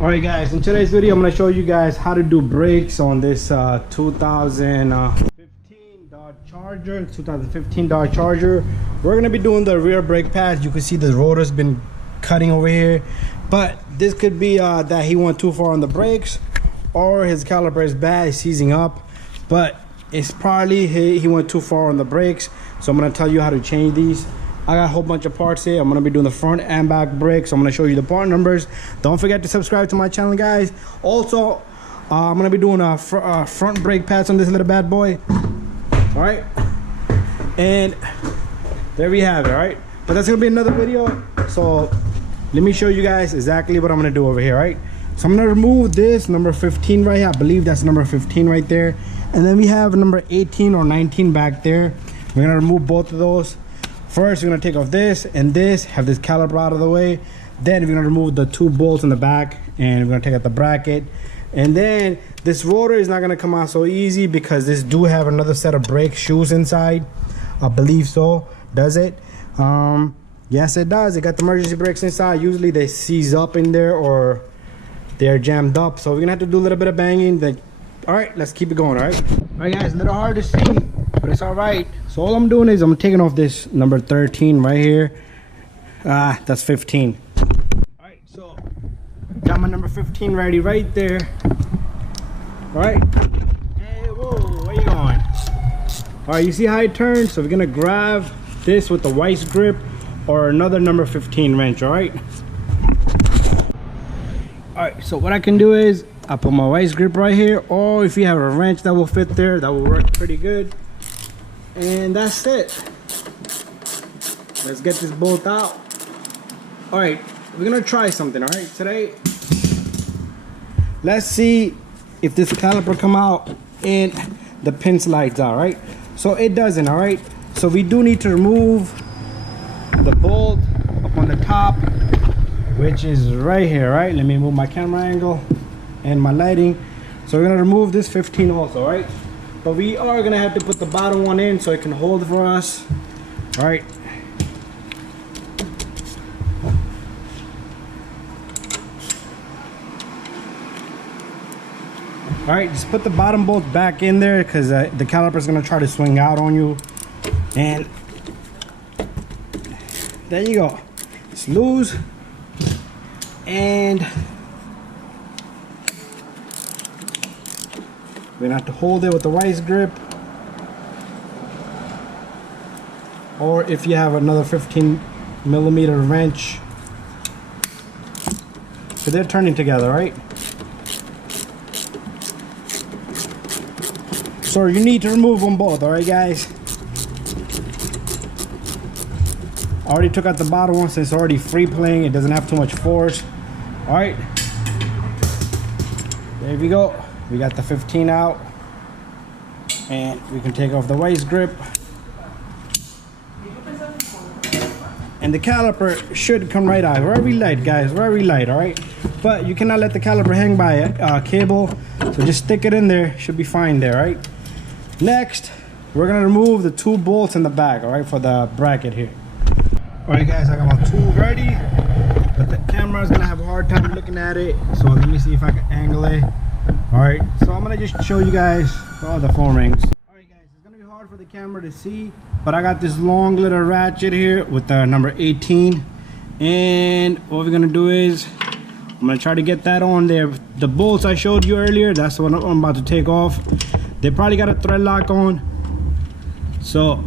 Alright guys, in today's video I'm going to show you guys how to do brakes on this 2015 Dodge Charger. We're going to be doing the rear brake pads. You can see the rotor's been cutting over here, but this could be that he went too far on the brakes, or his caliper is bad, he's seizing up, but it's probably he went too far on the brakes. So I'm going to tell you how to change these. I got a whole bunch of parts here. I'm going to be doing the front and back brakes. I'm going to show you the part numbers. Don't forget to subscribe to my channel, guys. Also, I'm going to be doing a front brake pads on this little bad boy. All right. And there we have it. All right. But that's going to be another video. So let me show you guys exactly what I'm going to do over here. All right. So I'm going to remove this number 15 right here. I believe that's number 15 right there. And then we have number 18 or 19 back there. We're going to remove both of those. First, we're going to take off this and this, have this caliper out of the way. Then we're going to remove the two bolts in the back, and we're going to take out the bracket. And then this rotor is not going to come out so easy because this do have another set of brake shoes inside. I believe so. Does it? Yes, it does. It got the emergency brakes inside. Usually they seize up in there or they're jammed up. So we're going to have to do a little bit of banging. Then, all right, let's keep it going, all right? All right, guys, a little hard to see, but it's all right. So all I'm doing is I'm taking off this number 13 right here. That's 15. All right, so got my number 15 ready right there. All right. Hey, whoa, where you going? All right, you see how it turns? So we're gonna grab this with the vice grip or another number 15 wrench. All right. All right, so what I can do is I put my vice grip right here, or if you have a wrench that will fit there, that will work pretty good. And that's it. Let's get this bolt out. All right, we're gonna try something. All right, today let's see if this caliper come out and the pin slides out. Right, so it doesn't. All right, so we do need to remove the bolt up on the top, which is right here. Right, let me move my camera angle and my lighting. So we're gonna remove this 15 also. Right, but we are gonna have to put the bottom one in so it can hold for us. All right. All right, just put the bottom bolt back in there because the caliper is gonna try to swing out on you. And there you go. It's loose. And we're gonna have to hold it with the vice grip, or if you have another 15mm wrench. So they're turning together, right? So you need to remove them both, all right, guys? I already took out the bottom one since it's already free playing. It doesn't have too much force. All right, there we go. We got the 15 out, and we can take off the vice grip. And the caliper should come right out. Very light, guys, very light, all right? But you cannot let the caliper hang by a cable, so just stick it in there. Should be fine there, right? Next, we're gonna remove the two bolts in the back, all right, for the bracket here. All right, guys, I got my tool ready, but the camera's gonna have a hard time looking at it, so let me see if I can angle it. All right, so I'm gonna just show you guys the phone rings. All right, guys, it's gonna be hard for the camera to see, but I got this long little ratchet here with the number 18, and what we're gonna do is I'm gonna try to get that on there. The bolts I showed you earlier, that's what I'm about to take off. They probably got a thread lock on, so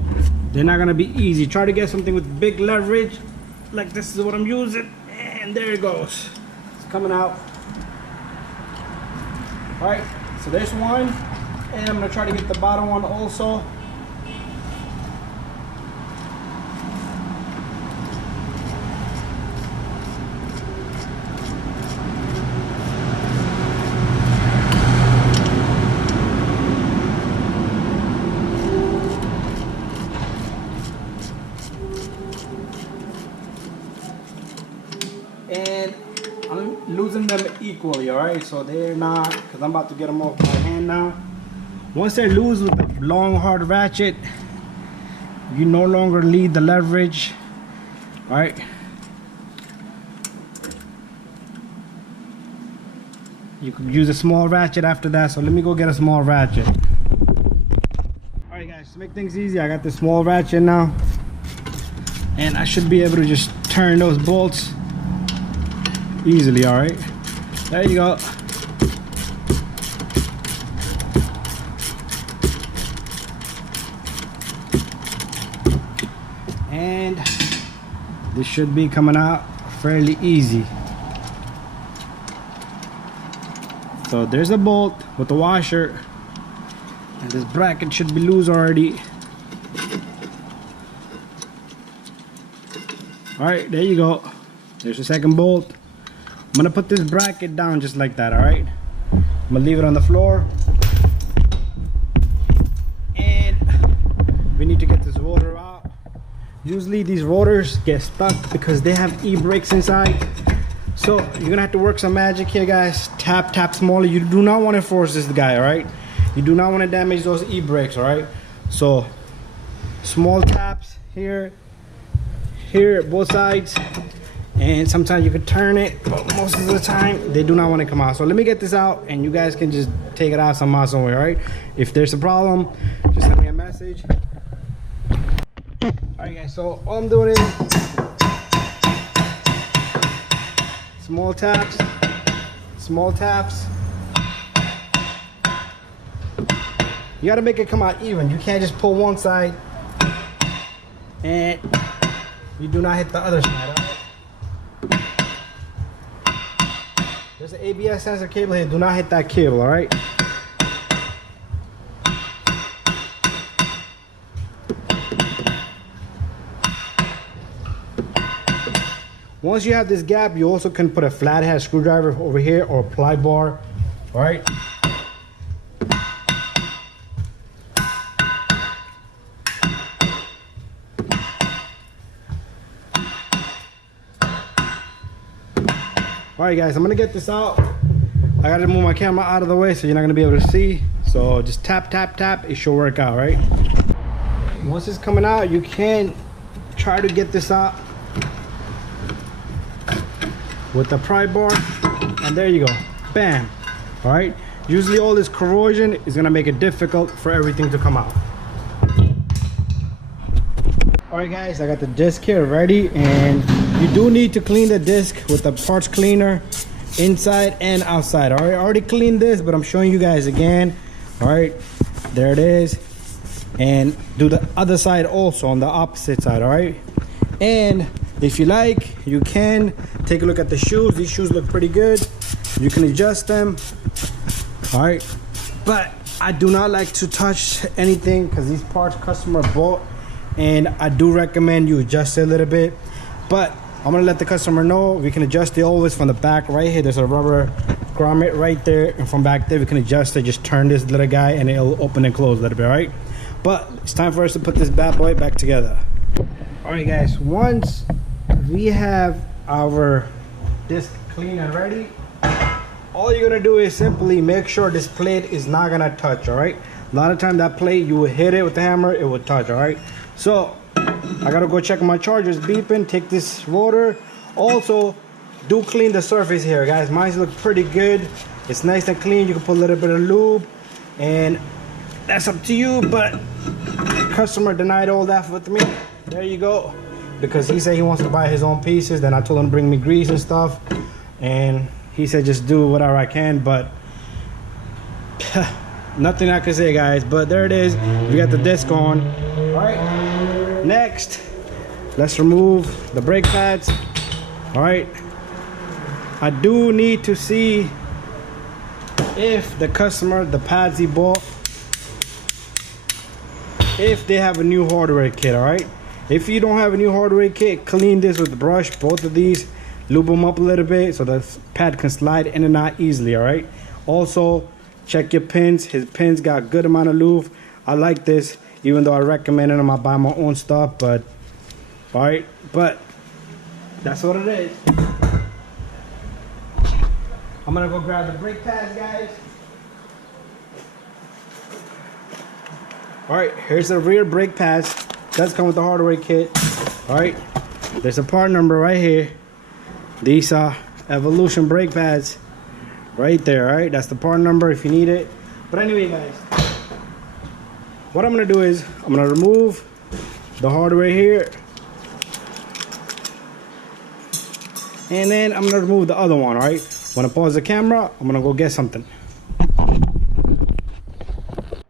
they're not gonna be easy. Try to get something with big leverage, like this is what I'm using, and there it goes. It's coming out. All right, so there's one, and I'm gonna try to get the bottom one also. And I'm losing them equally, all right? So they're not, because I'm about to get them off my hand now. Once they're loose with the long hard ratchet, you no longer need the leverage. All right, You could use a small ratchet after that, so let me go get a small ratchet. Alright guys, to make things easy, I got the small ratchet now, and I should be able to just turn those bolts easily. Alright, there you go. And this should be coming out fairly easy. So there's a bolt with the washer, and this bracket should be loose already. Alright, there you go. There's the second bolt. I'm gonna put this bracket down just like that. Alright, I'm gonna leave it on the floor, and we need to get this rotor out. Usually these rotors get stuck because they have e-brakes inside. So you're gonna have to work some magic here, guys. Tap smaller. You do not want to force this guy, all right? You do not want to damage those e-brakes, all right? So small taps here, both sides, and sometimes you could turn it, but most of the time they do not want to come out. So let me get this out, and you guys can just take it out somehow, somewhere, all right? If there's a problem, just send me a message. All right, guys. So all I'm doing is small taps, small taps. You gotta make it come out even. You can't just pull one side and you do not hit the other side. Right? There's an ABS sensor cable here. Do not hit that cable, all right? Once you have this gap, you also can put a flathead screwdriver over here or a ply bar, all right? All right, guys, I'm gonna get this out. I gotta move my camera out of the way so you're not gonna be able to see. So just tap, tap, tap. It should work out, right? Once it's coming out, you can try to get this out with the pry bar, and there you go, bam. All right, usually all this corrosion is gonna make it difficult for everything to come out. All right, guys, I got the disc here ready, and you do need to clean the disc with the parts cleaner inside and outside. All right, I already cleaned this, but I'm showing you guys again. All right, there it is, and do the other side also on the opposite side. All right, and if you like, you can take a look at the shoes. These shoes look pretty good. You can adjust them. All right, but I do not like to touch anything because these parts customer bought, and I do recommend you adjust it a little bit. But I'm gonna let the customer know we can adjust it always from the back right here. There's a rubber grommet right there, and from back there we can adjust it. Just turn this little guy and it'll open and close a little bit, right? But it's time for us to put this bad boy back together. All right, guys, once we have our disc clean and ready, all you're gonna do is simply make sure this plate is not gonna touch. All right, a lot of time that plate, you will hit it with the hammer, it will touch. All right, so I gotta go check my charger's beeping. Take this rotor. Also do clean the surface here, guys. Mine look pretty good. It's nice and clean. You can put a little bit of lube, and that's up to you, but customer denied all that with me. There you go, because he said he wants to buy his own pieces. Then I told him to bring me grease and stuff, and he said just do whatever I can, but nothing I can say, guys. But there it is. We got the disc on. All right, next let's remove the brake pads. All right, I do need to see if the customer, the pads he bought, if they have a new hardware kit. All right, if you don't have a new hardware kit, clean this with the brush, both of these, lube them up a little bit so the pad can slide in and out easily. All right, also check your pins. His pins got a good amount of lube. I like this, even though I recommend them. I buy my own stuff, but all right, but that's what it is. I'm gonna go grab the brake pads, guys. All right, here's the rear brake pads. Does come with the hardware kit. All right, there's a part number right here. These are Evolution brake pads. right there. All right, that's the part number if you need it. But anyway, guys, what I'm gonna do is I'm gonna remove the hardware here, and then I'm gonna remove the other one. All right, when I pause the camera, I'm gonna go get something. All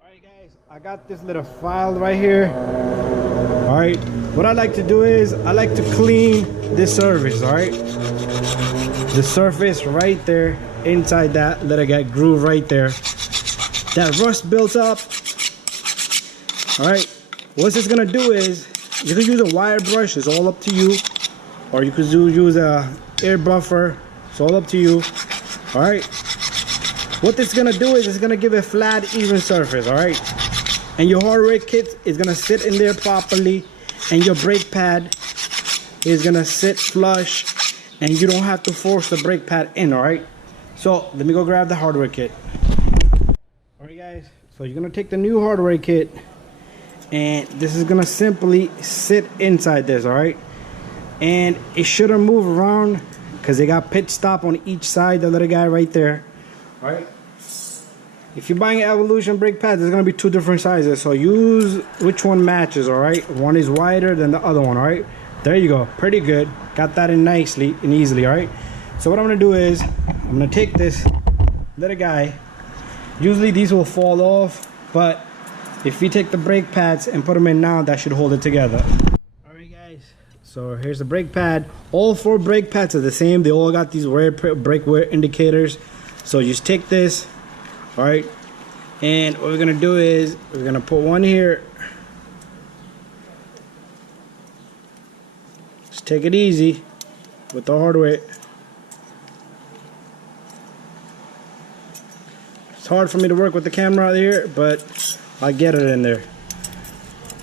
right, guys, I got this little file right here. All right, what I like to do is I like to clean this surface. All right, the surface right there inside that little groove right there, that rust built up. All right, what this gonna do is you could use a wire brush, it's all up to you, or you could use a air buffer, it's all up to you. All right, what this is gonna do is it's gonna give a flat, even surface. All right, and your hardware kit is gonna sit in there properly, and your brake pad is gonna sit flush, and you don't have to force the brake pad in. All right, so let me go grab the hardware kit. All right, guys, so you're gonna take the new hardware kit, and this is gonna simply sit inside this. All right, and it shouldn't move around because they got pit stop on each side, the little guy right there. All right, if you're buying Evolution brake pads, there's gonna be two different sizes, so use which one matches. All right, one is wider than the other one. All right, there you go, pretty good, got that in nicely and easily. All right, so what I'm gonna do is I'm gonna take this little guy. Usually these will fall off, but if you take the brake pads and put them in now, that should hold it together. All right, guys, so here's the brake pad. All 4 brake pads are the same. They all got these brake wear indicators. So you just take this, all right, and what we're gonna do is we're gonna put one here. Just take it easy with the hardware. It's hard for me to work with the camera out here, but I get it in there.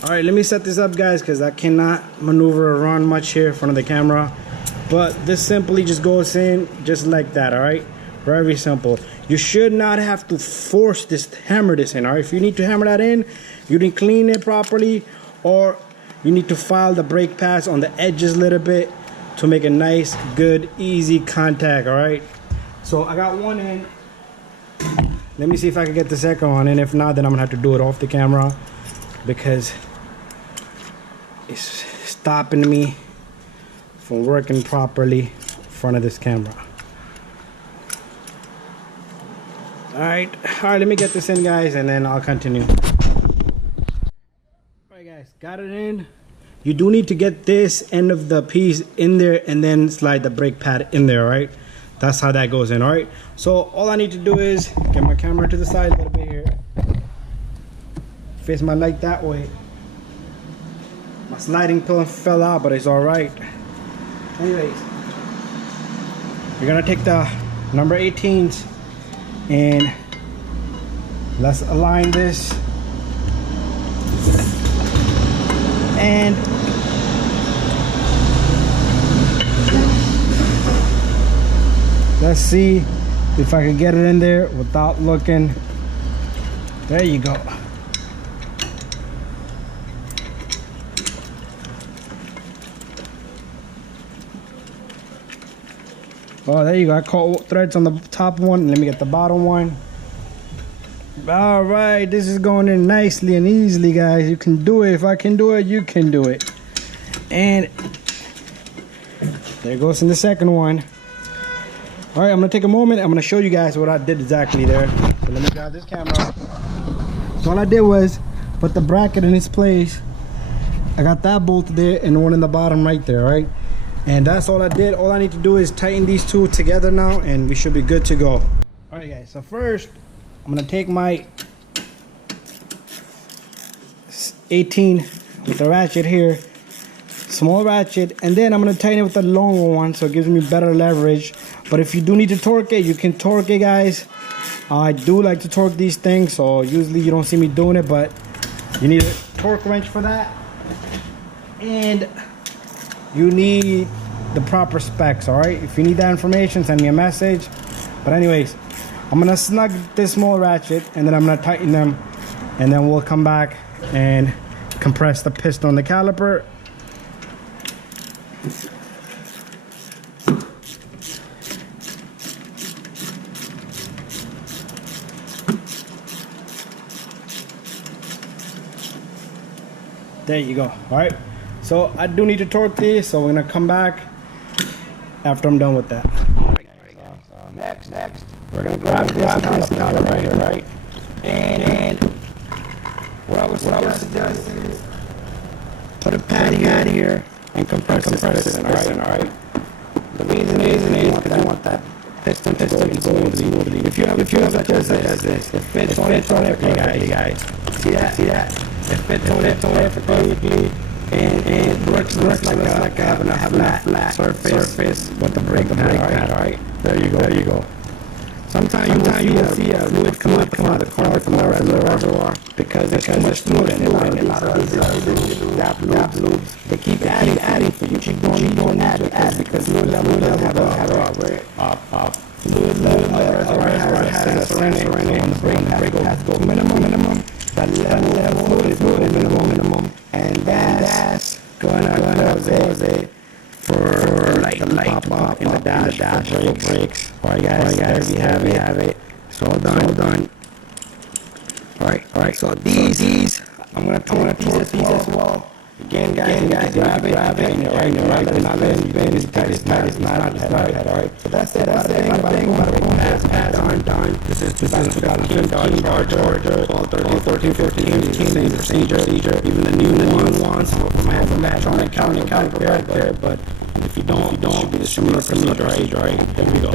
All right, let me set this up, guys, because I cannot maneuver around much here in front of the camera. But this simply just goes in just like that. All right, very simple. You should not have to force this, hammer this in. All right, if you need to hammer that in, you need to clean it properly, or you need to file the brake pads on the edges a little bit to make a nice, good, easy contact. All right, so I got one in. Let me see if I can get the second one, and if not, then I'm gonna have to do it off the camera because it's stopping me from working properly in front of this camera. All right, let me get this in, guys, and then I'll continue. All right, guys, got it in. You do need to get this end of the piece in there and then slide the brake pad in there. All right, that's how that goes in. All right, so all I need to do is get my camera to the side a little bit here, face my light that way. My sliding pin fell out, but it's all right. Anyways, you're gonna take the number 18s and let's align this, and let's see if I can get it in there without looking. There you go. Oh, there you go. I caught threads on the top one. Let me get the bottom one. All right, this is going in nicely and easily, guys. You can do it. If I can do it, you can do it. And there goes in the second one. All right, I'm gonna take a moment. I'm gonna show you guys what I did exactly there. So let me grab this camera. So all I did was put the bracket in its place. I got that bolt there and one in the bottom right there, right? And that's all I did. All I need to do is tighten these two together now, and we should be good to go. All right, guys, so first I'm gonna take my 18 with the ratchet here, small ratchet, and then I'm gonna tighten it with the longer one so it gives me better leverage. But if you do need to torque it, you can torque it, guys. I do like to torque these things, so usually you don't see me doing it, but you need a torque wrench for that. And you need the proper specs. All right, if you need that information, send me a message. But anyways, I'm gonna snug this small ratchet and then I'm gonna tighten them, and then we'll come back and compress the piston on the caliper. There you go. All right. So I do need to torque these, so we're gonna come back after I'm done with that. Next, we're gonna grab this now, right? And what I would suggest is put a pad here and compress this, all right? The reason is because I want that piston to go smoothly. If you have a such as this, it fits on it guys. See that? It fits on it perfectly. And it looks like having a flat surface with the brake pad, all right? There you go. Sometimes you will see a fluid come out of the car from the reservoir because it's too much fluid in it. A lot of these lubes, they keep adding for you. Keep doing add because fluid level doesn't have a fluid level has a sensor in it. When the brake pads go minimum, that level is minimum, and that's gonna cause it for like the light pop in the dash for brakes. Alright guys, there we have it. It's all done. Alright, so these I'm gonna torque these as well. Again, guys, grab it, and you're right, but not letting you bend it's not, alright. So that's it, pads aren't done. This is 2015 Dodge Charger, 12, 13, 14, 15, the same procedure, even the new ones, some of them have an electronic caliper back there, but if you don't, it should be the similar procedure, right? There we go.